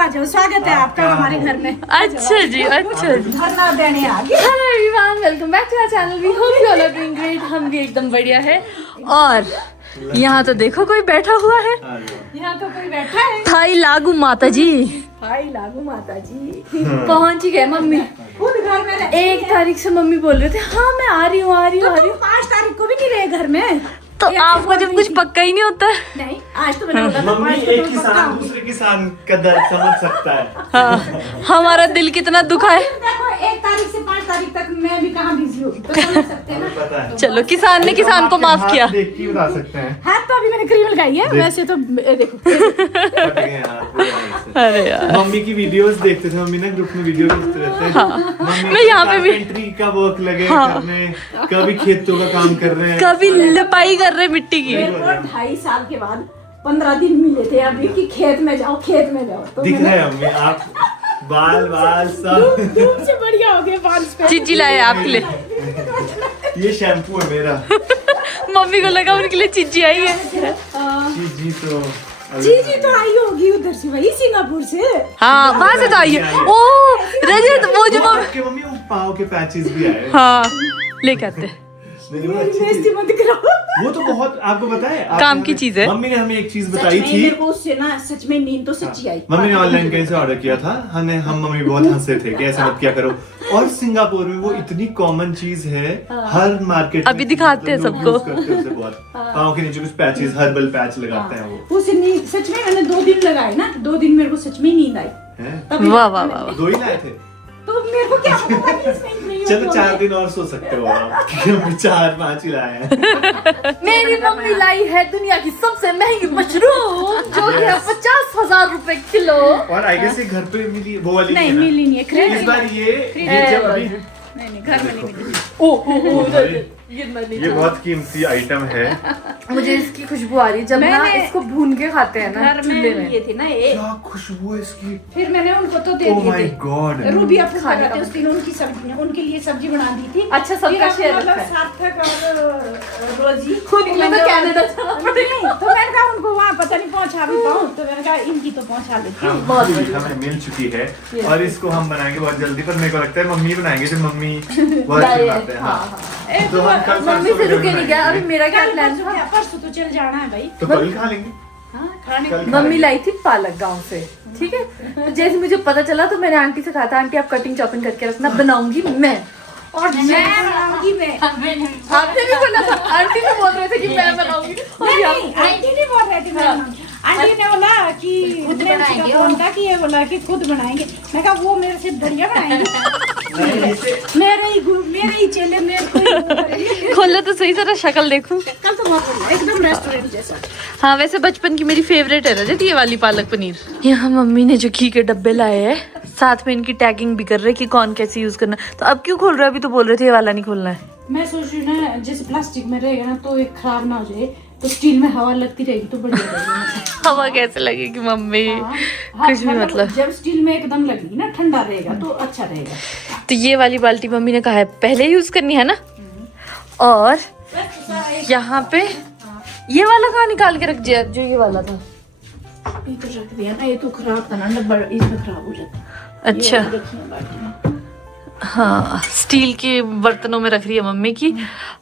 आ जाओ, स्वागत है आपका हमारे घर में। अच्छा जी, अच्छा जी। धरना देने आ गए। Hello everyone, welcome back to our channel. We hope you all are doing great. हम भी एकदम बढ़िया है। और यहाँ तो देखो कोई बैठा हुआ है। यहाँ तो कोई बैठा है। थाई लागू माता जी। भाई लागू माता जी पहुँच ही गए मम्मी। खुद घर में 1 तारीख से मम्मी बोल रहे थे हाँ मैं आ रही हूँ, आ रही हूँ, आ रही हूँ। 5 तारीख को भी नहीं रहे घर में। तो आपको जब कुछ पक्का ही नहीं होता है। नहीं, आज तो मैंने बोला था मम्मी 5 को एक तो पक्का किसान हूँ। दूसरे किसान का दर्द समझ सकता है। हाँ, हमारा दिल कितना दुखा है। देखो 1 तारीख से 5 तारीख तक मैं भी कहाँ बिजी होगी, तो समझ सकते हैं ना। पता है। चलो किसान ने किसान को माफ किया। देख के बता सकते हैं। हाथ तो अभी मैंने क्रीम लगाई है, वैसे तो देखो फट गए हाथ पूरे हाथ से। अरे यार मम्मी की वीडियोस देखते थे, मम्मी ना ग्रुप में वीडियो देखते रहते हैं। मम्मी मैं यहाँ पे भी कारपेंटरी का वर्क लगे करने, कभी खेतों का काम कर रहे हैं। कभी लिपाई कर रहे मिट्टी की। मेरे को 2.5 साल के बाद 15 दिन मिले थे अभी कि खेत में जाओ, खेत में जाओ। तो दिख रहा है मम्मी आप बाल सब। धूप से बढ़िया हो गए बाल पे। चीची लाए आपके लिए। ये शैम्पू है मेरा। मम्मी को लगा उनके लिए चीची आई है। जी तो आई होगी उधर से, वही सिंगापुर से। हाँ वहाँ से तो आई है। ओ रजत वो जो आपके मम्मी वो पाँव के पैचेस भी आए। हाँ लेके आते। नहीं, वो मेरी अच्छी बेइज्जती थी। मत करो। वो तो बहुत आपको पता है काम की चीज है। मम्मी ने हमें एक चीज सच बताई में थी। मेरे को उससे ना सच में नींद तो सच्ची आई। मम्मी ने ऑनलाइन कहीं से ऑर्डर किया था। हम मम्मी बहुत हंसे थे कि ऐसा मत क्या करो। और सिंगापुर में वो इतनी कॉमन चीज है, हर मार्केट अभी दिखाते हैं सबको। करते हैं उसे बहुत। पाँव के नीचे कुछ पैचेस, हर्बल पैच लगाते हैं वो। उसे नींद सच में मैंने 2 दिन लगाए ना, 2 दिन मेरे को सच में नींद आई। हैं? तभी वाह वाह वाह। 2 ही लाए थे। तो मेरे को क्या पता था इसमें नहीं चलो 4 दिन और सो सकते हो आप। 4-5 ही लाए हैं। मेरी मम्मी लाई है दुनिया की सबसे महंगी मशरूम जो कि है 50,000 रुपए किलो। और आई गेस ये घर पे मिली वो वाली नहीं है ना? मिली नहीं है, खरीद इस बार ये जब अभी नहीं घर में नहीं मिली। ये बहुत कीमती आइटम है। मुझे इसकी खुशबू आ रही है जब ना मैंने इसको भून के खाते हैं ना घर चूल्हे में में। ये थी ना ये, क्या खुशबू है इसकी। फिर मैंने उनको तो दे ओह दिए माय थे। गॉड। रूबी अपू खाने खाते का उस दिन उनकी सब्जी, उनके लिए सब्जी बना दी थी। अच्छा, सबका फिर शेयर अपना रखा है। सार्थक और रोजी खुद में तो कनाडा चला नहीं, तो मैंने कहा उनको वहाँ पता नहीं पहुँचा भी पाऊँ, तो मैंने कहा इनकी तो पहुँचा लेती हूँ। हमें मिल चुकी है और इसको हम बनाएंगे बहुत जल्दी। पर मेरे को लगता है मम्मी बनाएंगे, जो मम्मी बहुत अच्छी बनाते हैं। हाँ तो हम कल मम्मी से रुके नहीं गया। अभी मेरा क्या कल प्लान परसों था, परसों तो चल जाना है भाई। तो कल खा लेंगे। हाँ खाने कल खा मम्मी लेंगे। लाई थी पालक गांव से, ठीक है। तो जैसे मुझे पता चला तो मैंने आंटी से कहा था आंटी आप कटिंग चॉपिंग करके रखना, बनाऊंगी मैं। और मैं बनाऊंगी मैं। आपने भी बोला था, आंटी भी बोल रहे थे कि मैं बनाऊंगी। और नहीं, यहाँ- नहीं, आंटी नहीं बोल रहे थे मैं बनाऊंगी। आंटी ने बोला कि खुद बनाएंगे, फोन था कि ये बोला कि खुद बनाएंगे। मैं कहा वो मेरे से बढ़िया बनाएंगे। मेरे ही चेले मेरे को ही वो करेंगे। खोलो तो सही जरा शक्ल देखूं। कल तो बहुत बढ़िया, एकदम रेस्टोरेंट जैसा। हाँ वैसे बचपन की मेरी फेवरेट है रजत ये वाली पालक पनीर। यहाँ मम्मी ने जो घी के डब्बे लाए हैं, साथ में इनकी टैगिंग भी कर रहे हैं कि कौन कैसे यूज करना। तो अब क्यों खोल रहे हो? अभी तो बोल रहे थे ये वाला नहीं खोलना है। मैं सोच रही हूँ ना, जैसे प्लास्टिक में रहेगा ना तो एक खराब ना हो जाए, तो स्टील में हवा लगती रहेगी तो बढ़िया रहेगी। हवा कैसे लगेगी मम्मी? कुछ भी मतलब। जब स्टील में एकदम लगेगी ना, ठंडा रहेगा तो अच्छा रहेगा। तो ये वाली बाल्टी मम्मी ने कहा है पहले यूज करनी है ना। और यहाँ पे ये वाला कहाँ निकाल के रख दिया जो ये वाला था? ये तो रख दिया ना, ये तो खराब था ना, डब्बा इसमें खराब हो जाता। अच्छा ये रखी है बाल्टी में। हाँ स्टील के बर्तनों में रख रही है मम्मी की।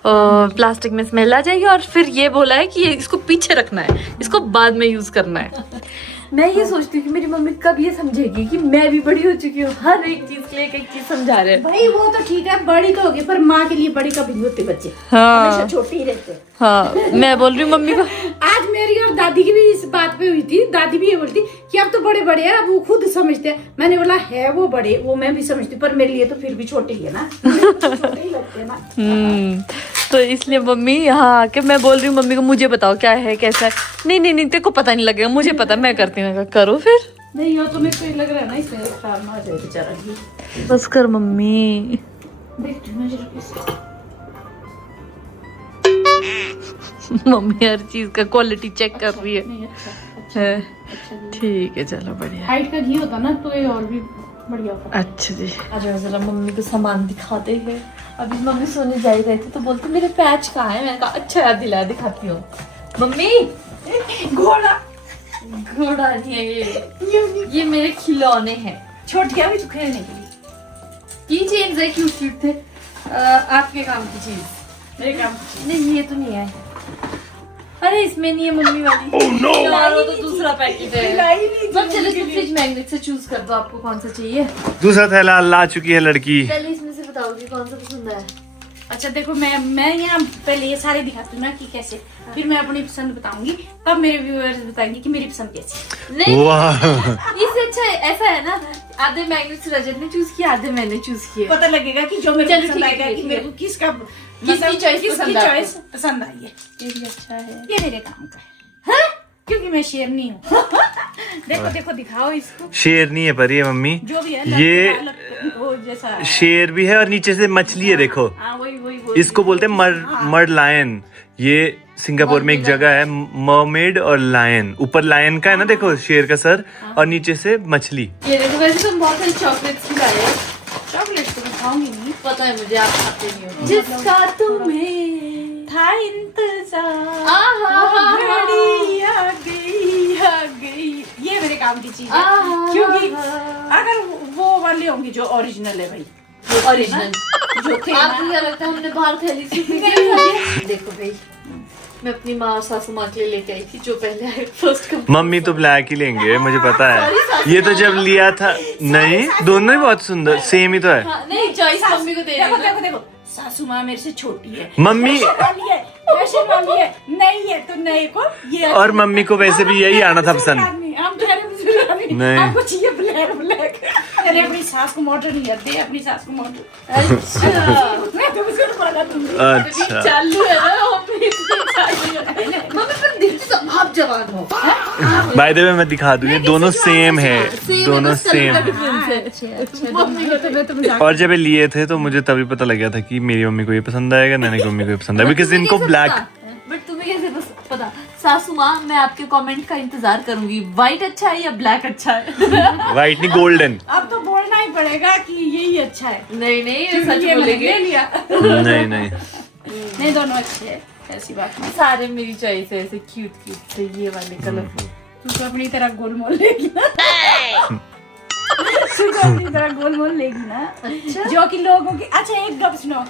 प्लास्टिक में स्मेल आ जाएगी। और फिर ये बोला है कि ये इसको पीछे रखना है, इसको बाद में यूज करना है। मैं ये सोचती हूँ कि मेरी मम्मी कब ये समझेगी कि मैं भी बड़ी हो चुकी हूँ, हर एक चीज के लिए एक एक चीज समझा रहे हैं। भाई वो तो ठीक है, बड़ी तो होगी, पर माँ के लिए बड़ी कभी नहीं होते बच्चे। हाँ। हमेशा छोटे ही रहते। हाँ मैं बोल रही हूँ मम्मी को। आज मेरी और दादी की भी इस बात पे हुई थी। दादी भी ये बोलती कि अब तो बड़े बड़े हैं, अब वो खुद समझते हैं। मैंने बोला है वो बड़े, वो मैं भी समझती हूँ, पर मेरे लिए तो फिर भी छोटे ही है ना। छोटे ही लगते हैं ना। तो इसलिए मम्मी यहाँ आके मैं बोल रही हूँ मम्मी को मुझे बताओ क्या है कैसा है। नहीं नहीं नहीं तेरे को पता नहीं लगेगा, मुझे पता, मैं करती हूँ। करो फिर। नहीं हो तो मेरे को लग रहा है ना इसमें खराब ना हो जाए बेचारा घी। बस कर मम्मी। देखती हूँ मैं जरा कैसे। मम्मी हर चीज का क्वालिटी चेक कर रही है। नहीं अच्छा है। अच्छा घी। ठीक है चलो बढ़िया। हाइट का घी होता ना तो ये और भी बढ़िया होता। अच्छा जी आज जरा मम्मी को सामान दिखाते हैं। अभी मम्मी सोने जा ही रहे थे तो बोलते मेरे पैच कहाँ है। मैंने कहा अच्छा याद दिलाया, दिखाती हूँ। मम्मी घोड़ा घोड़ा नहीं है ये मेरे खिलौने हैं। छोट गया भी तो खेलने के लिए। की चेन्स है, क्यूट क्यूट थे। आपके काम की चीज। मेरे काम नहीं ये तो नहीं है। अरे इसमें नहीं है मम्मी वाली। Oh, no! यार वो तो दूसरा पैकेट है। लाई नहीं अब चलो इसमें फ्रिज मैग्नेट से चूज कर दो आपको कौन सा चाहिए। दूसरा थैला ला चुकी है लड़की। पहले इसमें से बताओगी कौन सा पसंद है। अच्छा देखो, मैं यहाँ पहले ये सारे दिखाती हूँ ना कि कैसे, फिर मैं अपनी पसंद बताऊंगी, तब मेरे व्यूअर्स बताएंगे कि मेरी पसंद कैसी। नहीं वाह इससे अच्छा ऐसा है ना, आधे मैग्नेट से रजत ने चूज किया, आधे मैंने चूज किया। पता लगेगा कि जो मेरे को चलो पसंद ठीक है, आएगा कि ठीक मेरे है। को किसका किसकी choice किसकी पसंद है चॉइस पसंद आई है। ये भी अच्छा है। ये मेरे काम का है, हाँ? क्योंकि मैं शेरनी हूँ। देखो देखो दिखाओ इसको, शेर नहीं है पर ये मम्मी, जो भी है ये वो जैसा शेर भी है और नीचे से मछली है देखो। हाँ वही इसको बोलते हैं मर्ड लायन। ये सिंगापुर में एक जगह है, मर्मेड और लायन। ऊपर लायन का है ना देखो, शेर का सर, और नीचे से मछली। ये देखो वैसे तुम बहुत सारी चॉकलेट्स भी लाए। चॉकलेट तो मैं खाऊंगी नहीं, पता है मुझे, आप खाते नहीं हो। जिसका तुम्हें था इंतजार, आहा, वो घड़ी आ गई। ये मेरे काम की चीज है, क्योंकि अगर वो वाली होंगी जो ओरिजिनल है भाई, ओरिजिनल जो थे ना, आपको क्या लगता है हमने बाहर थैली से पी के? देखो भाई मैं अपनी माँ और सासू माँ के लिए लेके आई थी जो पहले आए फर्स्ट कम। मम्मी तो ब्लैक ही लेंगे, मुझे पता है। ये तो जब लिया था, नहीं दोनों ही बहुत सुंदर, सेम ही तो है। हाँ, नहीं चॉइस मम्मी को दे देखो रही देखो देखो, सासू माँ मेरे से छोटी है, मम्मी फैशन वाली है, नहीं है तो नए को ये। और मम्मी को वैसे भी यही आना था पसंद। हम ठहरे नहीं। आपको चाहिए ब्लैक ब्लैक। अरे अपनी सास को मॉडर्न नहीं दे, अपनी सास को मॉडर्न। अच्छा मैं तो उसको बोला दूंगी। अच्छा चालू है ना मम्मी चालू है। मम्मी पर दिखती तो आप जवान हो। बाय द वे मैं दिखा दूँ, ये दोनों सेम है, दोनों सेम है। मम्मी को और जब ये लिए थे तो मुझे तभी पता लग गया था कि मेरी मम्मी को ये पसंद आएगा, नैनी की मम्मी को ये पसंद आएगा, बिकॉज इनको ब्लैक। बट तुम्हें कैसे पता? सासू माँ मैं आपके कमेंट का इंतजार करूंगी, व्हाइट अच्छा है या ब्लैक अच्छा है? व्हाइट नहीं, गोल्डन। अब तो बोलना ही पड़ेगा कि यही अच्छा है। नहीं नहीं ये क्योंकि सच ये मैंने बोलेंगे। ले लिया। नहीं नहीं, नहीं दोनों अच्छे हैं, ऐसी बात नहीं। सारे मेरी चॉइस है ऐसे क्यूट क्यूट से, ये वाले कलरफुल। तू तो अपनी तरह गोलमोल लेगी ना। तू तो अपनी तरह गोलमोल लेगी ना। अच्छा। जो कि लोगों की, अच्छा एक गप सुनो,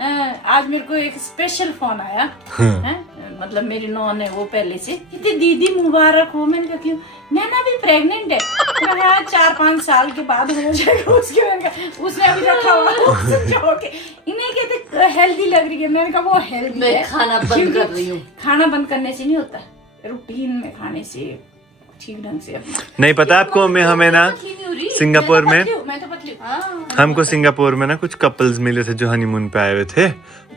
आज मेरे को एक स्पेशल फोन आया है, मतलब मेरी नॉन है वो पहले से, कहती दीदी मुबारक हो। मैंने कहा क्यों? नैना भी प्रेग्नेंट है। मैंने कहा 4-5 साल के बाद हो जाएगा उसके। मैंने कहा उसने अभी रखा हुआ के इन्हें कहते हेल्दी लग रही है। मैंने कहा वो हेल्दी मैं है, खाना बंद कर रही हूँ। खाना बंद करने से नहीं होता, रूटीन में खाने से, ठीक ढंग से अपना। नहीं पता आपको, हमें ना सिंगापुर में, मैं तो पतली हूँ। हमको सिंगापुर में ना कुछ कपल्स मिले थे जो हनीमून पे आए हुए थे,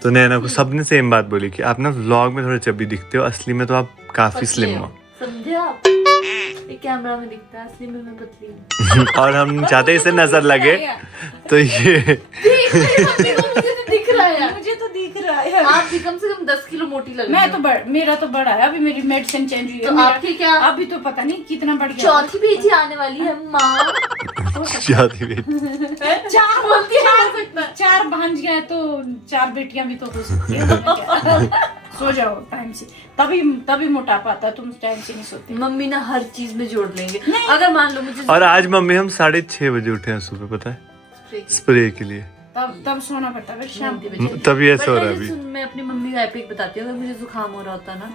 तो नैना को सबने सेम बात बोली कि आप ना व्लॉग में थोड़े चब्बी दिखते हो, असली में तो आप काफी स्लिम हो। समझे आप? ये कैमरा में दिखता है, असली में मैं पतली हूँ। और हम चाहते इसे नजर लगे तो ये मुझे तो दिख रहा है। मुझे तो दिख रहा है। आप भी कम से कम 10 किलो मोटी लग रही मैं हो। तो मेरा तो बड़ा है, अभी मेरी मेडिसिन चेंज हुई है। तो मेरा- आपकी क्या? अभी तो पता नहीं कितना बढ़ गया। चौथी बेटी आने वाली है माँ। शादी में। चार बोलती है, हो सकता है। 4 भांजियां हैं तो 4 बेटियां भी तो हो सकती है। सो जाओ टाइम से, तभी मोटापा आता है, तुम टाइम से नहीं सोते। मम्मी ना हर चीज में जोड़ लेंगे। अगर मान लो मुझे और आज मम्मी हम 6:30 बजे उठे हैं सुबह, पता है, स्प्रे के लिए। तब सोना पड़ता है शाम के। तभी ऐसा हो रहा है अभी। मैं अपनी मम्मी का एपिक बताती हूँ। अगर मुझे जुकाम हो रहा होता ना,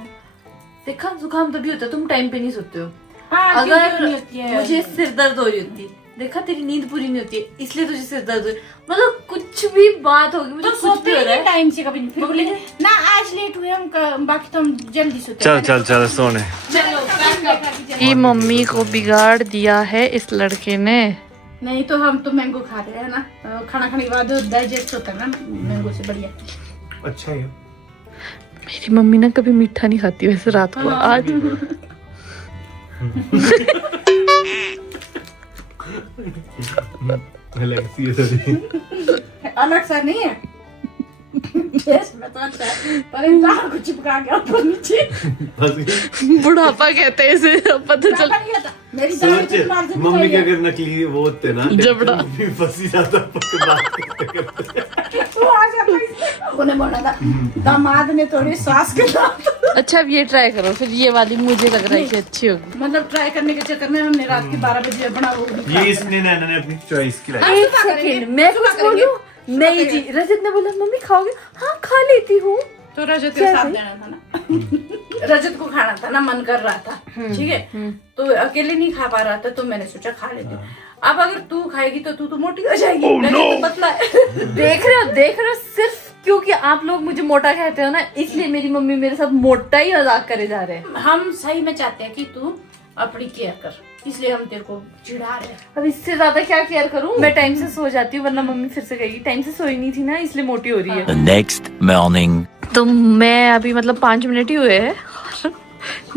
देखा जुकाम तभी होता है तुम टाइम पे नहीं सोते हो। हाँ, अगर क्यों होती है? मुझे सिर दर्द हो रही होती, देखा तेरी नींद पूरी नहीं होती है इसलिए तुझे सिर दर्द हो, मतलब कुछ भी बात होगी, मुझे तो कुछ भी हो रहा है। टाइम से कभी नहीं, फिर बोले ना आज लेट हुए हम, बाकी तो हम जल्दी सोते चल चल चल सोने। ये मम्मी को बिगाड़ दिया है इस लड़के ने। नहीं तो हम तो मैंगो खा रहे हैं ना, खाना खाने के बाद डाइजेस्ट होता है ना मैंगो से, बढ़िया। अच्छा है। मेरी मम्मी ना कभी मीठा नहीं खाती वैसे रात को, आज अलग सा नहीं है। टेस्ट में तो अच्छा है, पर इंसान को चिपका के ऊपर नीचे बुढ़ापा कहते हैं इसे, पता चल। नहीं आता। मेरी दाढ़ी तो मार से मम्मी के अगर नकली वो होते ना जबड़ा। फंसी जाता। वो आ जाता इसलिए उन्हें बोला था दामाद ने थोड़ी सास के साथ अच्छा अब ये ट्राई करो फिर, ये वाली मुझे लग रहा है कि अच्छी होगी। मतलब ट्राई करने के चक्कर में हमने रात के 12 बजे बना वो ये इसने नैना ने अपनी चॉइस की लाई। एक सेकंड मैं कुछ बोलूं? नहीं जी, रजत ने बोला मम्मी खाओगे? हाँ खा लेती हूँ। तो रजत के साथ देना था ना रजत को खाना था ना, मन कर रहा था, ठीक है, तो अकेले नहीं खा पा रहा था तो मैंने सोचा खा लेती हूँ। अब अगर तू खाएगी तो तू तो मोटी हो जाएगी, तो पतला है। देख रहे हो सिर्फ क्योंकि आप लोग मुझे मोटा कहते हो ना, इसलिए मेरी मम्मी मेरे साथ मोटा ही मजाक करे जा रहे हैं। हम सही में चाहते हैं कि तू अपनी केयर कर, इसलिए हम तेरे को चिढ़ा रहे हैं। अब इससे ज्यादा क्या केयर करूं? मैं टाइम से सो जाती हूँ, वरना मम्मी फिर से कहेगी टाइम से सोई नहीं थी ना इसलिए मोटी हो रही है। The next morning. तो मैं अभी मतलब 5 मिनट ही हुए हैं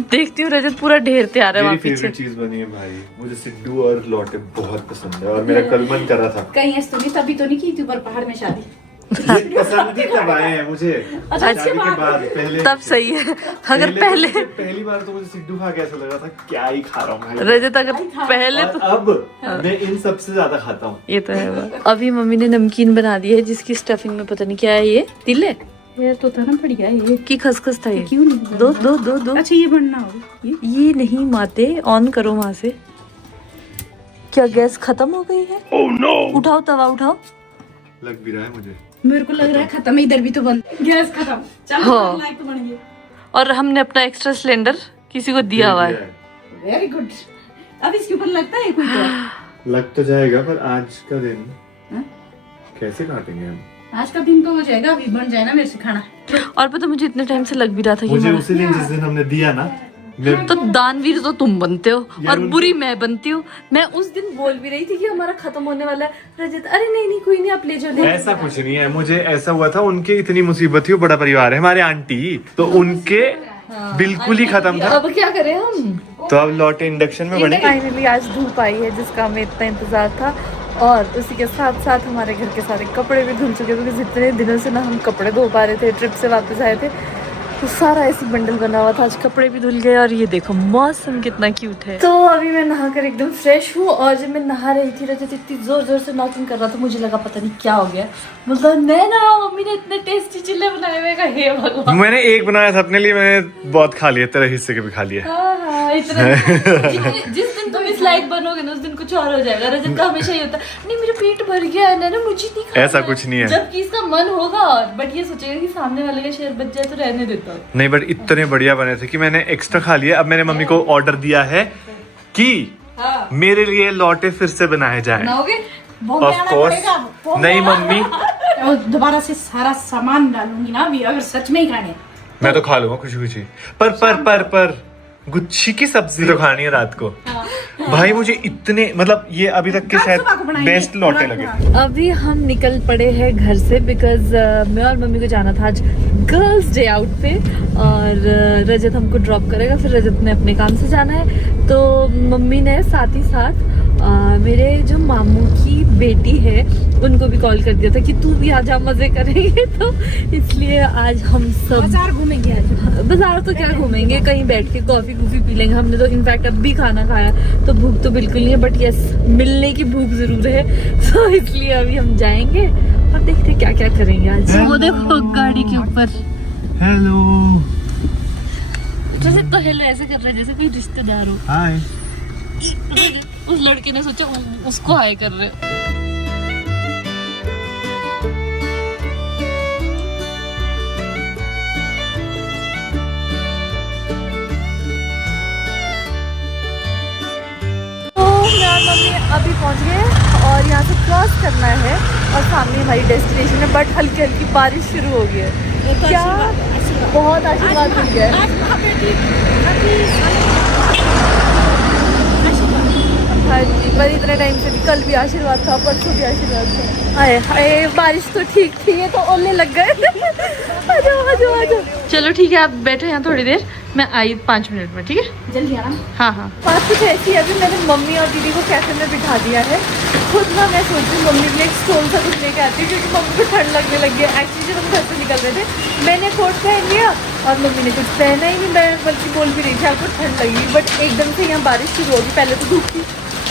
देखती हूँ रजत पूरा ढेर तैयार है वहाँ मेरी पीछे। फेवरेट चीज बनी है भाई, मुझे सिड्डू और लौटे बहुत पसंद है और मेरा कल मन कर रहा था। कहीं ऐसे तो नहीं, तभी तो नहीं की थी ऊपर पहाड़ में शादी। ये पसंद ही तब आए हैं मुझे अच्छा, शादी के बाद। पहले तब सही है। अगर पहले पहली बार तो मुझे सिड्डू खा के ऐसा लगा था क्या ही खा रहा हूँ भाई। रजत अगर पहले और तो अब मैं इन सबसे ज्यादा खाता हूँ। ये तो है बात। अभी मम्मी ने नमकीन बना दी है जिसकी स्टफिंग में पता नहीं क्या है, ये तिल है ये तो था ना बढ़िया ये की खसखस था ये। क्यों नहीं दो दो दो दो। अच्छा ये बनना होगा ये नहीं माते, ऑन करो वहां से। क्या गैस खत्म हो गई है? Oh no! उठाओ तवा उठाओ। लग भी रहा है मुझे। मेरे को लग रहा है खत्म है, इधर भी तो बंद, गैस खत्म। चलो हाँ। लाइक तो बन गई। और हमने अपना एक्स्ट्रा सिलेंडर किसी को दिया हुआ है। Very good. अब इसके ऊपर लगता है कोई तो लग तो जाएगा पर आज का दिन हाँ? कैसे काटेंगे हम? आज का दिन तो हो जाएगा, अभी बन जाए ना मेरे से खाना। और पता मुझे इतने टाइम से लग भी रहा था कि मुझे हमारा- उसी दिन जिस दिन हमने दिया ना मैं तो दानवीर तो तुम बनते हो यार और बुरी मैं बनती हूँ। मैं उस दिन बोल भी रही थी कि हमारा खत्म होने वाला है। रजत अरे नहीं नहीं कोई नहीं, आप ले जाओ ले जाओ। ऐसा कुछ नहीं है, मुझे ऐसा हुआ था उनके इतनी मुसीबत थी, वो बड़ा परिवार है हमारे आंटी, तो उनके बिल्कुल ही खत्म था। अब क्या करें हम? तो अब लौटे इंडक्शन में बने। फाइनली आज धूप आई है जिसका हमें इतना इंतजार था, और उसी के साथ साथ हमारे घर के सारे कपड़े भी धुल चुके, क्योंकि जितने दिनों से ना हम कपड़े धो पा रहे थे, ट्रिप से वापस आए थे, तो सारा ऐसी बंडल बना हुआ था। आज कपड़े भी धुल गए और ये देखो मौसम कितना क्यूट है। तो अभी मैं नहाकर एकदम फ्रेश हूँ, और जब मैं नहा रही थी रजत इतनी जोर जोर से नॉकिंग कर रहा था, मुझे लगा पता नहीं क्या हो गया। मतलब नैना मम्मी ने इतने टेस्टी चिल्ले बनाए हुए, हे भगवान। मैंने एक बनाया था अपने लिए, मैंने बहुत खा लिया, तेरे हिस्से के भी खा लिया। हाँ, इतना जिस दिन तुम इस लायक बनोगे ना उस दिन कुछ और हो जाएगा। रजत का हमेशा ये होता है, नहीं मेरा पेट भर गया है ना, मुझे नहीं खाना ऐसा कुछ नहीं है। जबकि इसका मन होगा, और बट ये सोचेगा कि सामने वाले का शेयर बच जाए तो रहने देता हूँ। नहीं बट इतने बढ़िया बने थे कि मैंने एक्स्ट्रा खा लिया। अब मैंने मम्मी को ऑर्डर दिया है कि मेरे लिए लौटे फिर से बनाए जाए। ऑफ कोर्स नहीं मम्मी, और दोबारा से सारा सामान डालूंगी ना अभी, अगर सच में ही खाने। मैं तो खा लूंगा खुशी खुशी, पर गुच्छी की सब्जी तो खानी है रात को। भाई मुझे इतने मतलब ये अभी तक के शायद बेस्ट लौटे लगे। अभी हम निकल पड़े हैं घर से, बिकॉज मैं और मम्मी को जाना था आज गर्ल्स डे आउट पे, और रजत हमको ड्रॉप करेगा, फिर रजत ने अपने काम से जाना है। तो मम्मी ने साथ ही साथ मेरे जो मामू की बेटी है उनको भी कॉल कर दिया था कि तू भी आ जा, मजे करेंगे। तो इसलिए आज हम सब बाजार घूमेंगे आज। बाजार तो क्या घूमेंगे, कहीं बैठ के कॉफी पी लेंगे। हमने तो इनफैक्ट अब भी खाना खाया, तो भूख तो बिल्कुल नहीं है, बट यस मिलने की भूख जरूर है। तो इसलिए अभी हम जाएंगे और देखते क्या क्या करेंगे आज। वो देखो गाड़ी के ऊपर हेलो, जैसे तो हेलो ऐसे कर रहे हैं जैसे कोई रिश्तेदार हो। हाय। उस लड़के ने सोचा उसको हाय कर रहे। मम्मी अभी पहुंच गए और यहाँ से क्रॉस करना है और सामने हमारी डेस्टिनेशन है, बट हल्की हल्की बारिश शुरू हो गई है। क्या बहुत आशीर्वाद मिल गया है। हाँ जी, पर इतने टाइम से भी, कल भी आशीर्वाद था, परसों भी आशीर्वाद था। आए हाय बारिश तो ठीक थी, ये तो ओले लग गए। आ जाओ आ जाओ आ जाओ। चलो ठीक है, आप बैठो यहाँ थोड़ी देर, मैं आई 5 मिनट में, ठीक है? जल्दी आना। हाँ हाँ। बात कुछ ऐसी है, अभी मैंने मम्मी और दीदी को कैफे में बिठा दिया है। खुद ना मैं सोच रही मम्मी के लिए एक स्टोल सा कुछ लेके आती है, क्योंकि मम्मी को ठंड लगने लगी है। एक्चुअली जब हम घर से निकल रहे थे मैंने कोट पहन लिया और मम्मी ने कुछ पहना ही नहीं। मैं बल्कि बोल भी रही थी आपको ठंड लगी, बट एकदम से यहाँ बारिश शुरू होगी। पहले तो धूप थी,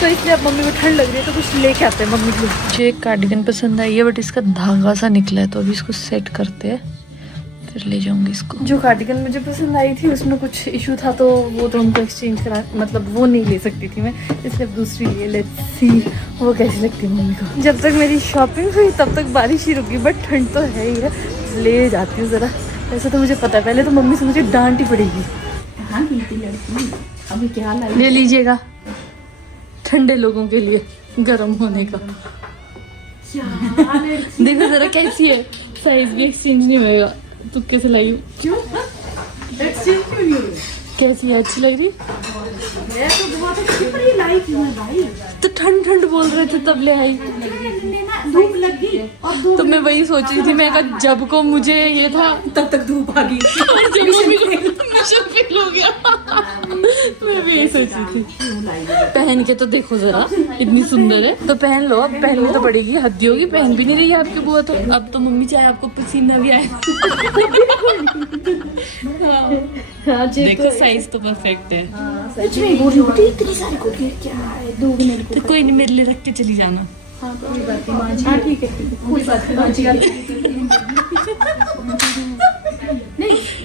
तो इसलिए अब मम्मी को ठंड लग रही है तो कुछ लेके आते हैं मम्मी के लिए। मुझे एक कार्डिगन पसंद आई है बट इसका धागा सा निकला है तो अभी इसको सेट करते हैं फिर ले जाऊंगी इसको। जो कार्डिगन मुझे पसंद आई थी उसमें कुछ इशू था तो वो तो हमको एक्सचेंज करा, मतलब वो नहीं ले सकती थी मैं, इसलिए अब दूसरी लिए। लेट्स सी वो कैसी लगती है मम्मी को। जब तक मेरी शॉपिंग हुई तब तक बारिश ही रुकी बट ठंड तो है ही है, ले जाती हूँ ज़रा। वैसे तो मुझे पता है पहले तो मम्मी से मुझे डांट ही पड़ेगी। हाँ गिनती लड़की अभी क्या लाई ले लीजिएगा ठंडे लोगों के लिए गर्म होने का। देखो जरा कैसी है, साइज भी एक्सचेंज नहीं होएगा। तू कैसे लाई हो? क्यों एक्सचेंज क्यों नहीं हो रही? कैसी है, अच्छी लग रही? मैं तो बहुत अच्छी पर ये लाई क्यों है भाई? तो ठंड ठंड बोल रहे थे तब ले आई। धूप लग गई और तो मैं वही सोच रही थी, मैं कहा जब को मुझे ये था तब तक धूप आ गई। मिशन फेल हो गया। मैं भी यही सोच रही थी। पहन के तो देखो जरा, इतनी सुंदर है तो पहन लो। अब पहननी तो पड़ेगी, हद होगी, पहन भी नहीं रही है आपकी बुआ तो। अब तो मम्मी चाहे आपको पसीना भी आए। देखो साइज तो परफेक्ट है। सच में बोली बेटी इतनी सारी कोटी क्या है? 2 मिनट तो कोई नहीं, मेरे लिए रख के चली जाना। हाँ कोई बात नहीं। हाँ ठीक है कोई बात नहीं।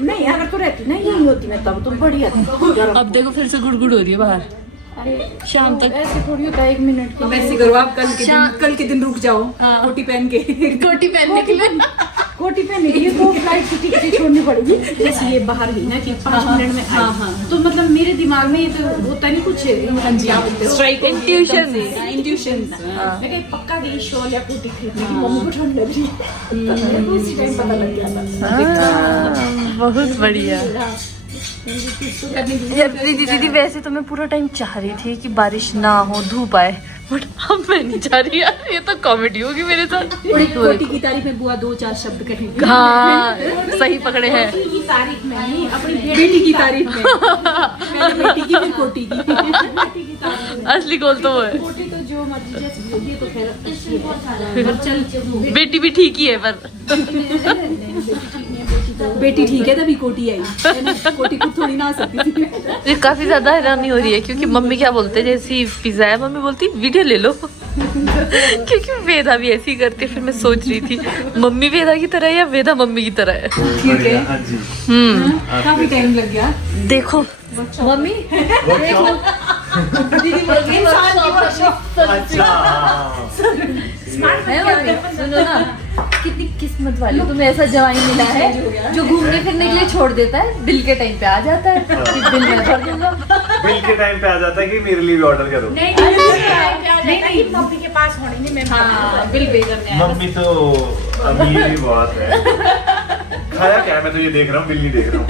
नहीं अगर तो रहती ना यही होती मैं तब तो बढ़िया थी। अब देखो फिर से गुड़गुड़ हो रही है बाहर। अरे शाम तक ऐसे थोड़ी होता है 1 मिनट के। वैसे करो आप कल के दिन रुक जाओ कोटी पहन के। कोटी पहनने के लिए कोटी पहनने के लिए तो फ्लाइट की टिकट छोड़नी पड़ेगी। जैसे ये बाहर गई ना कि 5 मिनट में आई तो मतलब मेरे दिमाग में ये तो होता नहीं कुछ क्या बोलते हैं स्ट्राइक इंट्यूशन। मैं कहीं पक्का गई शॉल या कोटी खरीदने की मम्मी को ठंड लग रही है तो उसी टाइम पता लग गया था। बहुत बढ़िया। दीदी वैसे तो मैं पूरा टाइम चाह रही थी कि बारिश ना हो, धूप आए, बट अब मैं नहीं चाह रही यार। ये तो कॉमेडी होगी मेरे साथ। कोटी की तारीफ में बुआ 2-4 शब्द कहेंगे। हाँ सही पकड़े हैं। की तारीफ में नहीं अपनी बेटी की तारीफ में। पहले बेटी की फिर कोटी की। बेटी की तारीफ। असली गोल तो वो है। कोटी तो जो मर्जी जैसे होगी तो खैर अच्छी है पर चल बेटी भी ठीक ही है पर बेटी ठीक है तभी कोटी आई, कोटी खुद थोड़ी ना आ सकती थी। मुझे काफी ज्यादा हैरानी हो रही है क्योंकि मम्मी क्या बोलते हैं, जैसी पिज्जा है मम्मी बोलती वीडियो ले लो। क्योंकि वेदा भी ऐसी करती है। फिर मैं सोच रही थी मम्मी वेदा की तरह है या वेदा मम्मी की तरह है। ठीक है काफी टाइम लग गया। देखो मम्मी देखो सुनो ना, कितनी किस्मत वाली तुम्हें ऐसा जवाई मिला है जो घूमने फिरने के लिए छोड़ देता है, बिल के टाइम पे आ जाता है। बिल में भर दूंगा। बिल के टाइम पे आ जाता है कि मेरे लिए भी ऑर्डर करो। नहीं मम्मी के पास होने नहीं मैं बिल पे करने मम्मी तो अमीर ही बहुत है। खाया क्या है? मैं तो ये देख रहा हूँ, बिल नहीं देख रहा हूँ।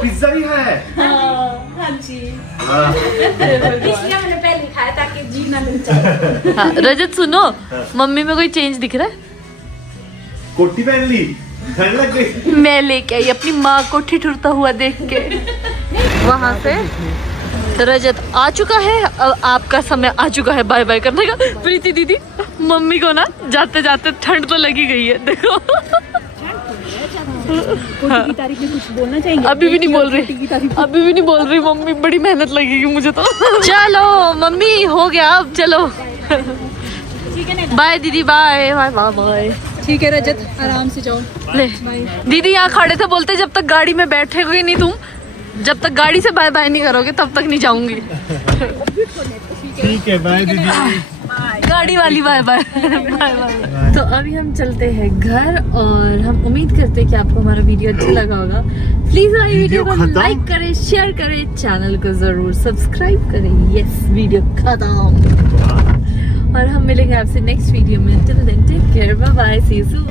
पिज्जा भी खाया है। हाँ जी इसलिए मैंने पहले खाया ताकि जी ना मिल जाए। हाँ, रजत सुनो, मम्मी में कोई चेंज दिख रहा है? कोटी पहन ली, ठंड लग गई। मैं लेके आई अपनी माँ को ठिठुरता हुआ देख के। वहाँ से रजत आ चुका है, अब आपका समय आ चुका है बाय बाय करने का। प्रीति दीदी मम्मी को ना जाते जाते ठंड तो लगी गई है देखो। कोटी की तारीफ में कुछ बोलना चाहेंगे? अभी भी नहीं बोल रही, अभी भी नहीं बोल रही मम्मी, बड़ी मेहनत लगेगी मुझे तो। चलो मम्मी हो गया अब, चलो बाय दीदी, बाय बाय बाय बाय। ठीक है रजत आराम से जाओ। ले दीदी यहाँ खड़े थे बोलते जब तक गाड़ी में बैठेगे नहीं तुम, जब तक गाड़ी से बाय बाय नहीं करोगे तब तक नहीं जाऊंगी। ठीक है बाय दीदी। गाड़ी वाली बाय बाय बाय बाय। तो अभी हम चलते हैं घर और हम उम्मीद करते हैं कि आपको हमारा वीडियो अच्छा लगा होगा। प्लीज हमारी वीडियो को लाइक करें, शेयर करें, चैनल को जरूर सब्सक्राइब करें। यस वीडियो खत्म और हम मिलेंगे आपसे नेक्स्ट वीडियो में। Till then take care, bye bye, see you soon.